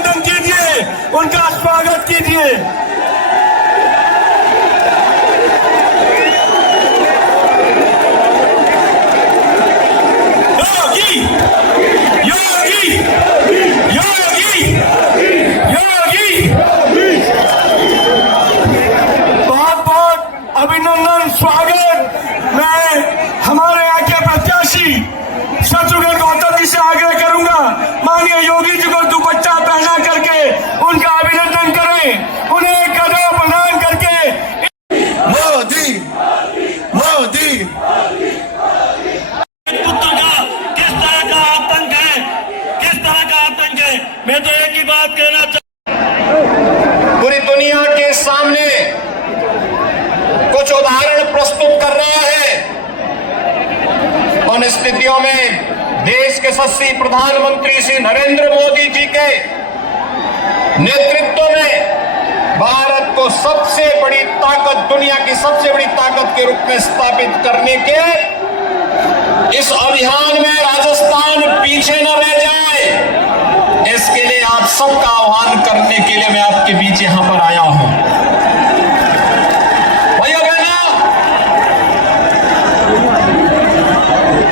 अभिनंदन कीजिए, उनका स्वागत कीजिए। योगी योगी योगी योगी, बहुत बहुत अभिनंदन, स्वागत। मैं हमारे यहाँ के प्रत्याशी शत्रुघ्न गौतम जी से आग्रह करूंगा, माननीय योगी जी को दुपट्टा पहना करके उनका अभिनंदन करें, उन्हें कदम प्रदान करके। मोदी मोदी पुत्र का किस तरह का आतंक है, किस तरह का आतंक है। मैं तो एक ही बात कहना चाहूँ, पूरी दुनिया के सामने कुछ उदाहरण प्रस्तुत कर रहा है। उन स्थितियों में देश के यशस्वी प्रधानमंत्री श्री नरेंद्र मोदी जी के नेतृत्व में भारत को सबसे बड़ी ताकत, दुनिया की सबसे बड़ी ताकत के रूप में स्थापित करने के इस अभियान में राजस्थान पीछे न रह जाए, इसके लिए आप सबका आह्वान करने के लिए मैं आपके बीच यहां पर आया हूं। भाइयों बहनों,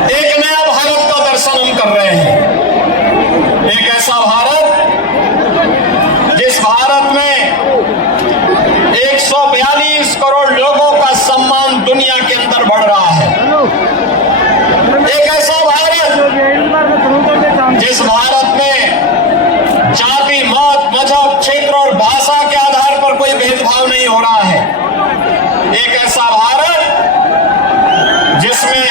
एक नया भारत का दर्शन हम कर रहे हैं। एक ऐसा भारत जिस भारत में 142 करोड़ लोगों का सम्मान दुनिया के अंदर बढ़ रहा है। एक ऐसा भारत जिस भारत में जाति, मत, मजहब, क्षेत्र और भाषा के आधार पर कोई भेदभाव नहीं हो रहा है। एक ऐसा भारत जिसमें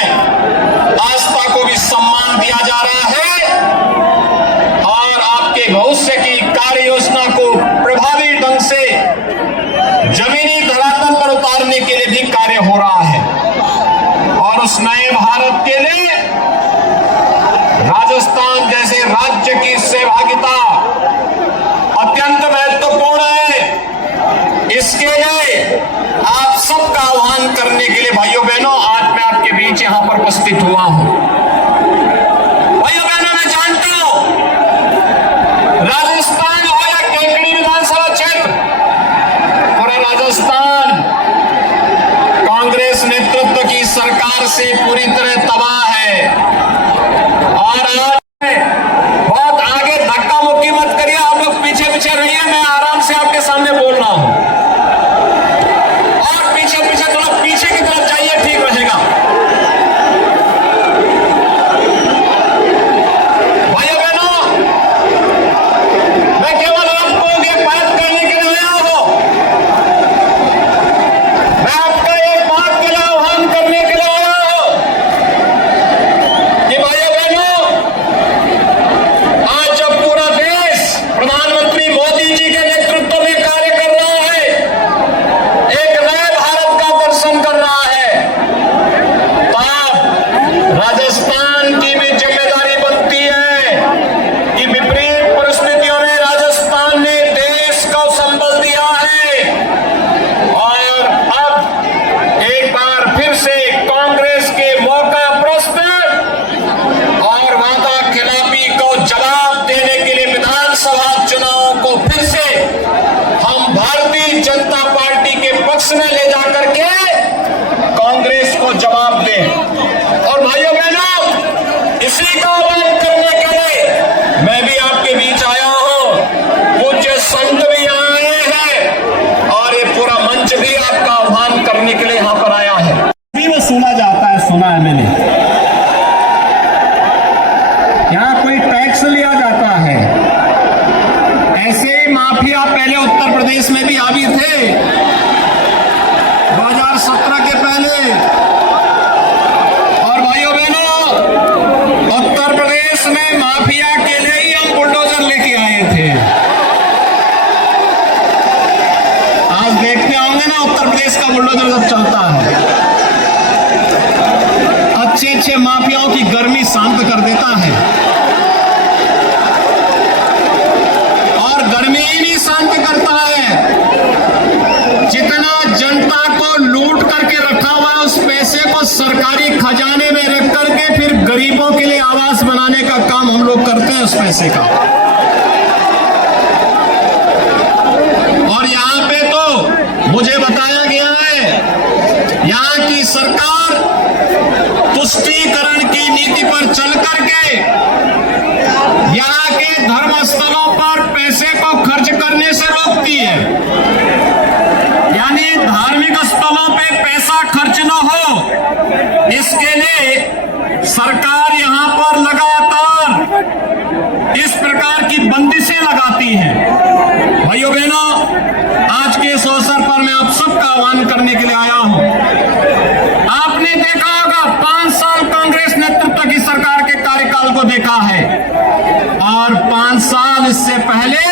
आस्था को भी सम्मान दिया जा रहा है और आपके भविष्य की कार्य योजना को प्रभावी ढंग से जमीनी धरातल पर उतारने के लिए भी कार्य हो रहा है। और उस नए भारत के लिए राजस्थान जैसे राज्य की सहभागिता अत्यंत महत्वपूर्ण है। इसके लिए आप सबका आह्वान करने के लिए भाइयों बहनों आज मैं आपके बीच यहां पर उपस्थित हुआ हूं। भाइयों बहनों, मैं जानता हूं राजस्थान हो या केकड़ी विधानसभा क्षेत्र, पूरा राजस्थान कांग्रेस नेतृत्व की सरकार से पूरी तरह तबाह है। और बहुत आगे धक्का मुक्की मत करिए, आप लोग पीछे पीछे रहिए, मैं आराम से आपके सामने बोल रहा हूं। और पीछे पीछे थोड़ा पीछे की तरफ जाइए, ठीक रहेगा। भाइयों बहनों, मैं केवल आपको एक बात कहने के लिए आया हूं। मैं आपका एक बात के लिए आह्वान करने के लिए आया हूं कि भाइयों बहनों, आज जब पूरा देश प्रधानमंत्री मोदी जी के नेतृत्व में कार्य कर रहा है, एक नए भारत का दर्शन कर रहा है, तब राजस्थान की भी जिम्मेदारी बनती है कि विपरीत परिस्थितियों में राजस्थान ने देश को संबल दिया है। और अब एक बार फिर से कांग्रेस के मौका प्रस्त और वादा खिलाफी को जवाब देने के लिए विधानसभा चुनाव को फिर से हम भारतीय जनता पार्टी के पक्ष में ले जाकर के कांग्रेस को जवाब दें। और भाइयों बहनों, इसी का आह्वान करने के लिए मैं भी आपके बीच आया हूं। पूज्य संत भी आए हैं और ये पूरा मंच भी आपका आह्वान करने के लिए यहां पर आया है। में सुना जाता है, सुना है मैंने, यहां कोई टैक्स लिया जाता है। ऐसे माफिया पहले उत्तर प्रदेश में भी हावी थे 2017 के पहले। और भाइयों बहनों, उत्तर प्रदेश में माफिया के लिए ही हम बुलडोजर लेके आए थे। आज देखते होंगे ना उत्तर प्रदेश का बुलडोजर जब चलता है, अच्छे अच्छे माफियाओं की गर्मी शांत कर देता है। और गर्मी ही नहीं शांत करता है, जितना जनता को लूट करके रखा हुआ है उस पैसे को सरकारी खजाने में रख करके फिर गरीबों के लिए आवास बनाने का काम हम लोग करते हैं उस पैसे का। पैसे को खर्च करने से रोकती है। यानी धार्मिक स्थलों पे पैसा खर्च न हो, इसके लिए सरकार यहां पर लगातार इस प्रकार की बंदिशें लगाती है। भाइयों बहनों, आज के इस अवसर पर मैं आप सबका आह्वान करने के लिए आया हूं। आपने देखा होगा 5 साल कांग्रेस नेतृत्व की सरकार के कार्यकाल को देखा है, और 5 साल इससे पहले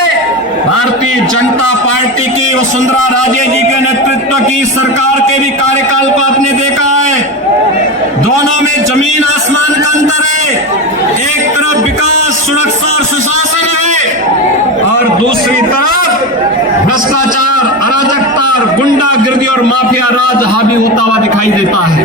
भारतीय जनता पार्टी की वसुंधरा राजे जी के नेतृत्व की सरकार के भी कार्यकाल को आपने देखा है। दोनों में जमीन आसमान का अंतर है। एक तरफ विकास, सुरक्षा और सुशासन है, और दूसरी तरफ भ्रष्टाचार, अराजकता, गुंडागिर्दी और माफिया राज हावी होता हुआ दिखाई देता है।